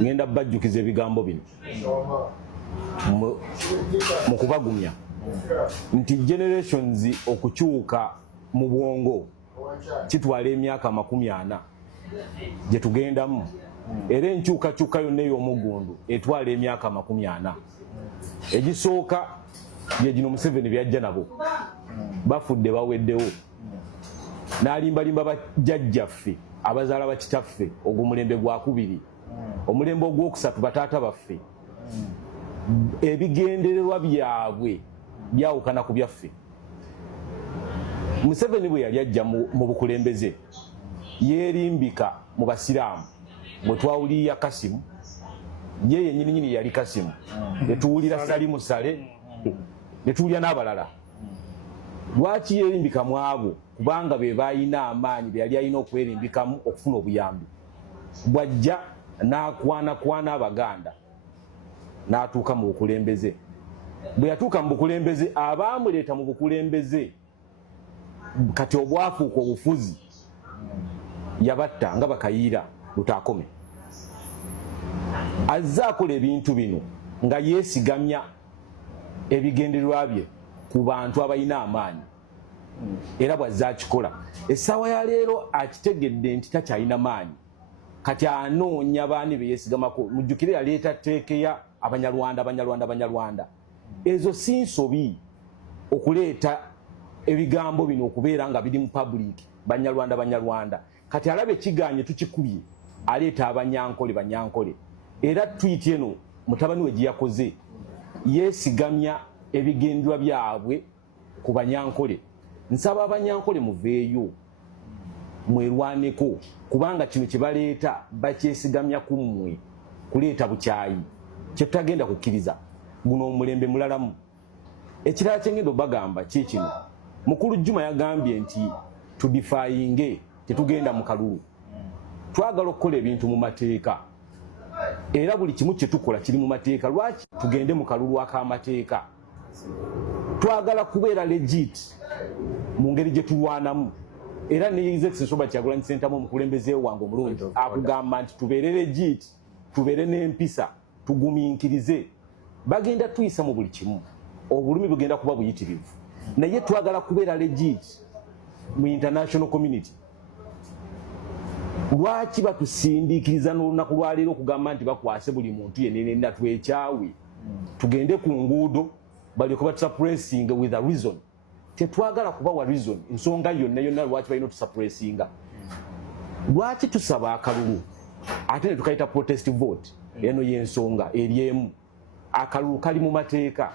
ngenda bajjukiza ebigambo bino mu kubagumya nti generations okukyuka mu bwongo kitwala emyaka 40 gye tugendamu era enkyukakyuka yonna ey'omugundu etwala emyaka 40 egisooka ye gino Museveni byajja nabo bafudde baweddewo n'alimbalimba bajjajjaffe abazaala bakitaffe ogw'omulembe gwa kubiri omulembe ogwokusatu bataata baffe ebigendererwa byabwe byawukana ku byaffe. Museveni bwe yali ajja mu bukulembeze yeerimbika mu basiraamu bwe twawulira Kasimu ye yennyini yali Kasimu netuwulira Salimu Sale netuwulira n'abalala. Lwaki yeerimbika mu abo? Kubanga be bayina amaanyi be yali alina okwerimbikamu okufuna obuyambi. Bwajja n'akwana Abaganda n'atuuka mu bukulembeze. Bwe yatuuka mu bukulembeze abaamuleeta mu bukulembeze kati obwafuuka obufuzi yabatta nga bakayiira Lutakome. Azze akola ebintu bino nga yeesigamya ebigendererwa bye ku bantu abalina amaanyi era bw'azze akikola. Essaawa ya leero akitegedde nti takyalina maanyi kati anoonya baani be yeesigamako. Mujjukire yaleeta tteekeya Abanyarwanda. Ezo si nsobi okuleeta ebigambo bino okubeera nga biri mu public Banyarwanda. Kati alabe ekiganye tukikubye aleeta Banyankole. Era tweet eno mutabani we gye yakoze yeesigamya ebigendererwa byabwe ku Banyankole. Nsaba Abanyankole muveeyo mwerwaneko kubanga kino kye baleeta bakyesigamya ku mmwe kuleeta bukyayi kye tutagenda kukkiriza. Guno omulembe mulalamu. Ekirala kyengendo bagamba kikino. Mukulu Juma yagambye nti tudifayinge tetugenda mu kalulu. Twagala okukola ebintu mu mateeka. Era buli kimu kye tukola kiri mu mateeka. Lwaki tugende mu kalulu ak'amateeka? Twagala kubeera legit mu ngeri gye tulwanamu. Era ne His Excellency Kyagulanyi Ssentamu omukulembeze wange omulungi akugamba nti tubeere legit, tubeere n'empisa, tugumiikirize. Bagenda tuyisa mu buli kimu. Obulumi bugenda kuba buyitirivu. Naye twagala kubeera legit mu international community. Lwaki batusindiikiriza n'olunaku lwaleero okugamba nti bakwase buli muntu yenenenda twekyawe tugende ku nguudo balyoke batusuppressinga with a reason? Tetwagala kubawa reason ensonga yonna lwaki balina otusuppressinga. Lwaki tusaba akalulu ate ne tukayita protest vote? Eno y'ensonga eryemu. Akalulu kali mu mateeka.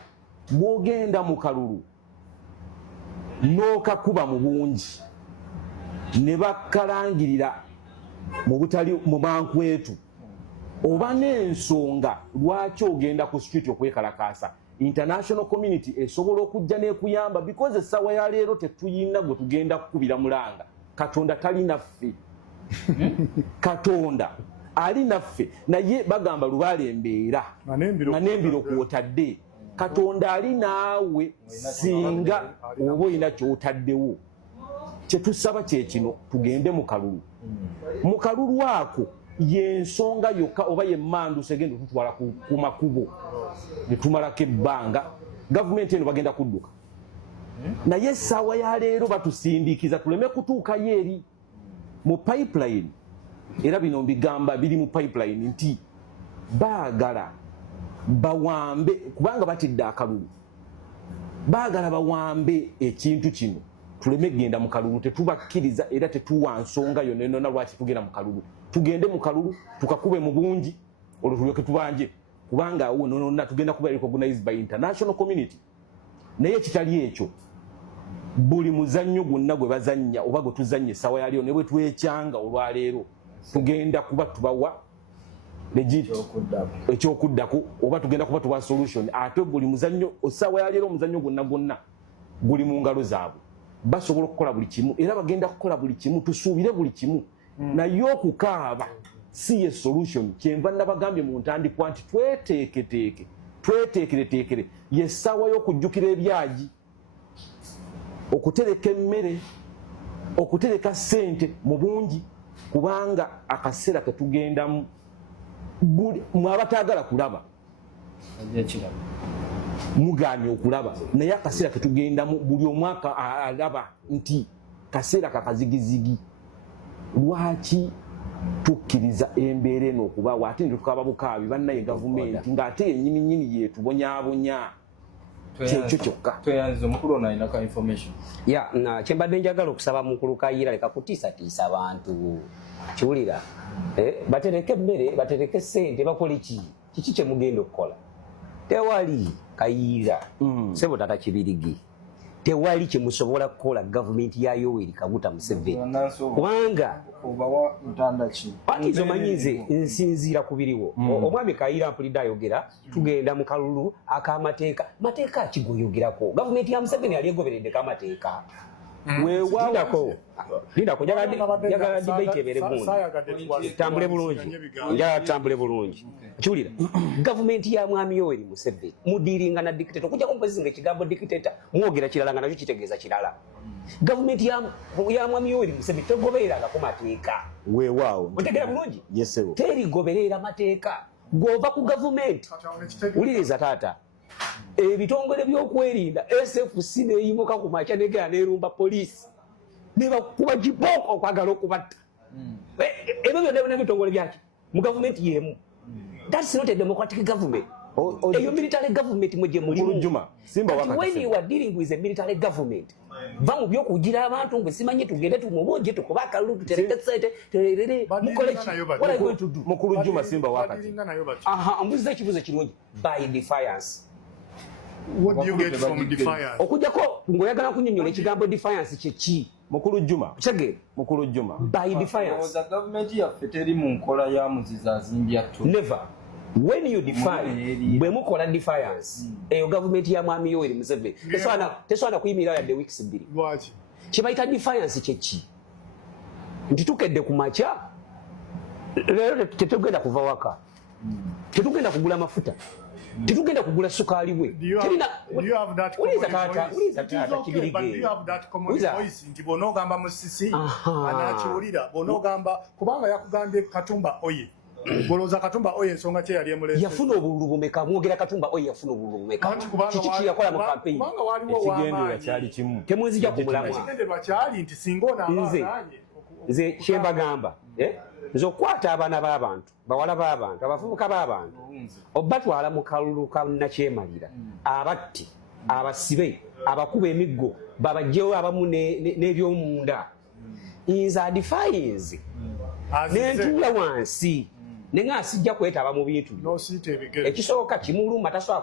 Bw'ogenda mu kalulu n'okakuba mu bungi ne bakkalangirira mu butali mu bankwetu oba n'ensonga lwaki ogenda ku street okwekalakaasa, international community esobola okujja n'ekuyamba because essaawa ya leero tetuyina gwe tugenda kukubira mulanga. Katonda tali naffe. Katonda ali naffe naye bagamba lubaale embeera nga n'embiro kw'otadde. Katonda ali naawe singa oba olina ky'otaddewo. Kye tusaba kye kino tugende mu kalulu. Mu kalulu ako y'ensonga yokka oba y'emmanduso egenda tutwala ku makubo ne tumalako ebbanga gavumenti eno bagenda kudduka. Naye essaawa ya leero batusindiikiza tuleme kutuukayo eri mu pipeline. Era bino mbigamba biri mu pipeline nti baagala bawambe kubanga batidde akalulu. Baagala bawambe ekintu kino tuleme genda mu kalulu. Tetubakkiriza era tetuwa nsonga yonna lwaki tugenda mu kalulu. Tugende mu kalulu tukakube mu bungi olwo tulyoke tubanje kubanga awo nonna tugenda kuba recognized by international community. Naye kitali ekyo buli muzannyo gwonna gwe bazannya oba gwe tuzannye essaawa ya leero ne bwe twekyanga olwaleero tugenda kuba tubawa legit ekyokuddako oba tugenda kuba tuba solution. Ate buli muzannyo essaawa ya leero omuzannyo gwonna guli mu ngalo zaabwe. Basobola okukola buli kimu era bagenda kukola buli kimu. Tusuubire buli kimu. Naye okukaaba si ye solution. Kyenva nabagambye mu ntandikwa nti tweteekereteekere yessaawa y'okujjukira ebyagi, okutereka emmere, okutereka ssente mu bungi kubanga akaseera ke tugendamu mwabatagala kulaba muganye okulaba naye akaseera ketugenda buli omwaka alaba nti kaseera kakazigizigi lwaki tukkiriza embeera eno okubaawo ate nti tukaba bukaabi bannaye gavumenti ng'ate yennyini yetubonyaabonya kyekyo kyokka tweyanziza omukulu ono alinako information na kyembadde njagala okusaba mukulu Kayiira leka kutiisatiisa abantu kiwulira batereke emmere batereke ssente bakole kiki kye mugenda okukola tewali Kayiira sebo tata Kibirigi tewali kye musobola kukola gavumenti ya Yoweri Kaguta Museveni kubanga obawa ntandaki izo manyize nsinziira kubiriwo omwami Kayiira mpulidde ayogera tugenda mu kalulu ak'amateeka mateeka kigoyogerako gavumenti ya Museveni yali egoberedde k'amateeka weewawako lindako njagala debate ebeere bulungi tambule bulungi njagala tambule bulungi kiwulira gavumenti ya mwami Yoweri Museveni mudiiringa na dictator okujjako mpozzi ng'ekigambo dictator mwogera kirala nga nakyo kitegeeza kirala gavumenti ya mwami Yoweri Museveni tegobererangako mateeka weewaawo otegera bulungi yesebo terigoberera mateeka g'ova ku gavumenti wuliriza taata ebitongole by'okwerinda SFC neeyimuka ku makya negera neerumba poliisi nebakuba kibooko okwagala okubatta ebyo byonna ebitongole byaki mu gavumenti y'emu that's not a democratic government eyo military government mwe gye mulimu when you are dealing with a military government va mu by'okugira abantu ngwe simanyi tugende tumubonje tukuba akalulu tutereke ssente tererere mukole ki what are you going to do mukulu Juma Simba wakati mbuziza ekibuzo kirungi by defiance. What do you get from defiance? Okujjako ngoyagala kunnyonnyola ekigambo defiance kyeki mukulu Juma kitegeera mukulu Juma by defiance gavumenti yaffe teri mu nkola ya muziza azimbya tu never when you defy bwe mukola defiance eyo gavumenti ya mwami Yoweri Museveni tesobola kuyimirira yadde weeks bbiri lwaki kibayita defiance kyeki nti tukedde ku makya leero tetugenda kuva waka tetugenda kugula mafuta tetugenda kugula sukaali we uliza taata Kibirigi nti bonogamba musisi anakiwulira bonogamba kubanga yakugambye Katumba oye Boloza Katumba oye ensonga kye yali emulese yafuna obululu bumeka mwogera Katumba oye yafuna obululu bumeka kiki kiyakola mu campaign kubanga waliwo ekigendera kyali kimu temwezija kumulamwa ekigendera kyali nti singa onaabanye nze kyembagamba nze okukwata abaana b'abantu bawala b'abantu abavubuka b'abantu obatwala mu kalulu ka nakyemalira abatti abasibe abakuba emiggo babajjewo abamu n'ebyomunda nze adifayinze nentuula wansi nenga asijja kwetaba mu bintu ekisooka kimuluma tasobola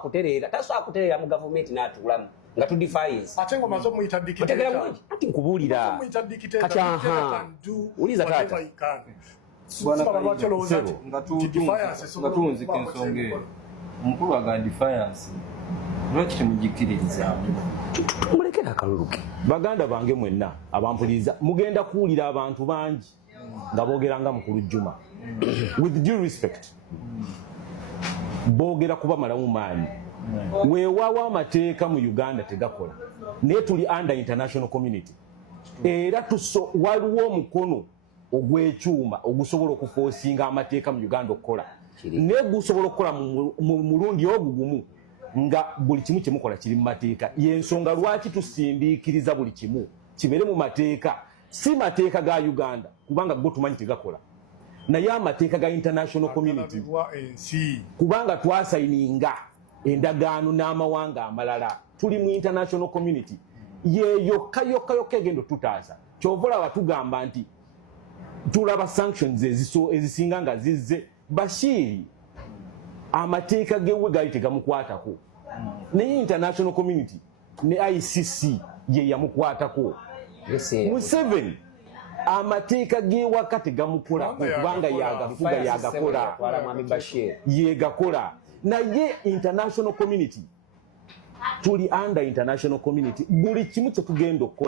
kutereera mu gavumenti n'atuulamu nga tudifayinze ate ngo mazo muyita dictator ati nkubuulira kati uliza taata nga tunzika ensonga eyo omukulu aga defiance lwaki temugikiririzaamu tumulekera akalulu ke baganda bange mwenna abampuliriza mugenda kuwulira abantu bangi nga boogera nga mukulu Juma with due respect boogera kubamalamu maanyi weewaawo amateeka mu Uganda tegakola naye tuli under international community era waliwo omukono ogw'ekyuma ogusobola okufoosinga amateeka mu Uganda okukola naye gusobola okukola mu mulundi ogugumu nga buli kimu kyemukola kiri mu mateeka yensonga lwaki tusindiikiriza buli kimu kibeere mu mateeka si mateeka ga Uganda kubanga go tumanyi tegakola naye amateeka ga international community kubanga twasayininga endagaano n'amawanga amalala tuli mu international community yeyokka egendo tutaasa kyovola batugamba nti tulaba sanctions ezisinga nga zizze Bashir amateeka gewe gali tegamukwatako naye international community ne ICC ye yamukwatako Museveni amateeka g'ewaka tegamukola kubanga yagafuga yagakola yegakola naye international community tuli under international community buli kimu kye tugenda okukola